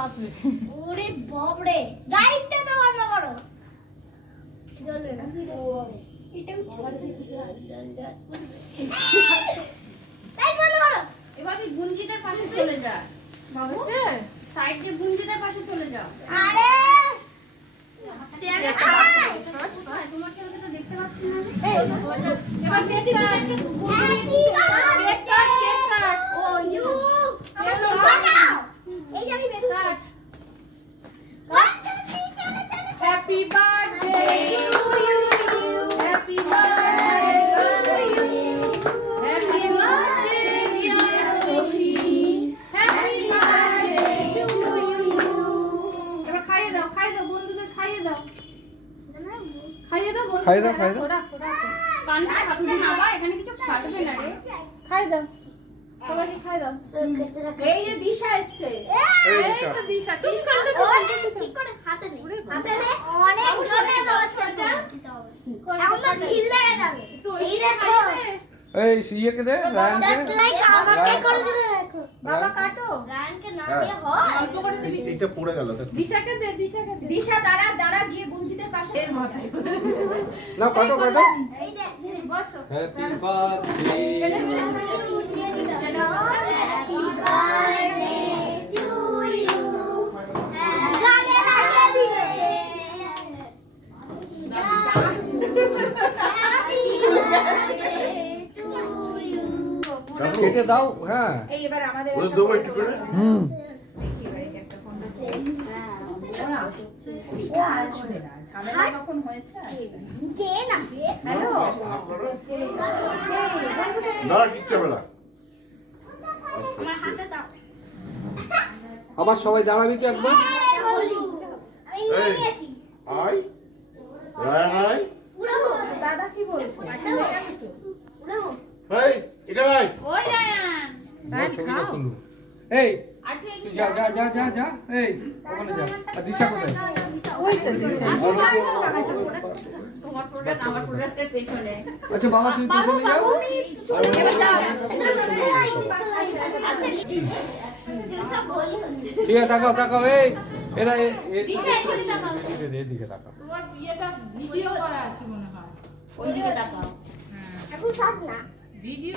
বাপ রে, ওরে বাপ রে, লাইটটা তো বন্ধ করো। জ্বলবে না। এটা উঠছে। লাইট বন্ধ করো। এভাবে গুঞ্জিটার পাশে চলে যা। হচ্ছে? সাইড দিয়ে গুঞ্জিটার পাশে চলে যাও। আরে কোথায়? তোমার ছেলেকে তো দেখতে পাচ্ছি না। এই, এবার cake cut. Cake cut, cake cut. ও ইউ। এই যে আমি বের কাট। One, two, three, চলো, চলো। Happy birthday to you. Happy birthday to you. Happy birthday dear Roshi. Happy birthday to you. এবার খাইয়ে দাও, খাইয়ে দাও বন্ধুদের, খাইয়ে দাও। খাইয়ে দাও বন্ধুদের। খাইয়ে দাও, খাইয়ে দাও। রাখো, রাখো। কানটা ফাটবে না বা এখানে কিছু ফাটবে না রে। খাইয়ে দাও। সবাইকে খাইয়ে দাও। এই যে দিশা এসেছে। এই তো দিশা, ঠিক করে দাও। ঠিক করে হাতে নে। হাতে নে। অনেক জোরে দৌড়াচ্ছে তো। এখন তো ঢিল লেগে যাবে। এই দেখো। এই ইয়েকে দে, রায়ানকে। Just like আমাকে করে দিলে দেখো। বাবা কাটো। রায়ানকে না দিয়ে হয়। অল্প করে দিবি। এটা পড়ে গেল দেখো। দিশাকে দে, দিশাকে দে। দিশা দাঁড়া দাঁড়া গিয়ে গুঞ্জিদের পাশে এর মাথায়। না কাটো কাটো। এই দেখ। বসো। Happy birthday. Happy birthday to you. গালে লাগিয়ে দিলে। Happy birthday to you. কেটে দাও, হ্যাঁ। এই এবার আমাদের ওরে দেবো একটু করে। হুম। ঝামেলা কখন হয়েছে আসবে দে না দে। হ্যালো হাফ করো। না কিচ্ছু হবে না। আমার হাতে দাও। আবার সবাই দাঁড়াবি কি একবার? আমি নিয়ে নিয়েছি। আয় রায়ান আয়। উড়াবো। দাদা কি বলছে উড়াবো। এই এখানে আয়। ওই রায়ান ছবিটা তুলু। এই আর তুই তুই যা যা যা যা যা, এই ওখানে যা। আর দিশা কোথায়? ওই তো দিশা। তোমার প্রোডাক্ট আমার প্রোডাক্টের পেছনে আচ্ছা বাবা তুমি পিছনে যাও। সব বলি হচ্ছে। ঠিক আছে, তাকাও তাকাও। এই এরা দিশা এদিকে তাকাও এদিকে তাকাও। তোমার বিয়েটা ভিডিও করা আছে মনে হয়। ওইদিকে তাকাও এখন থাক না। ভিডিও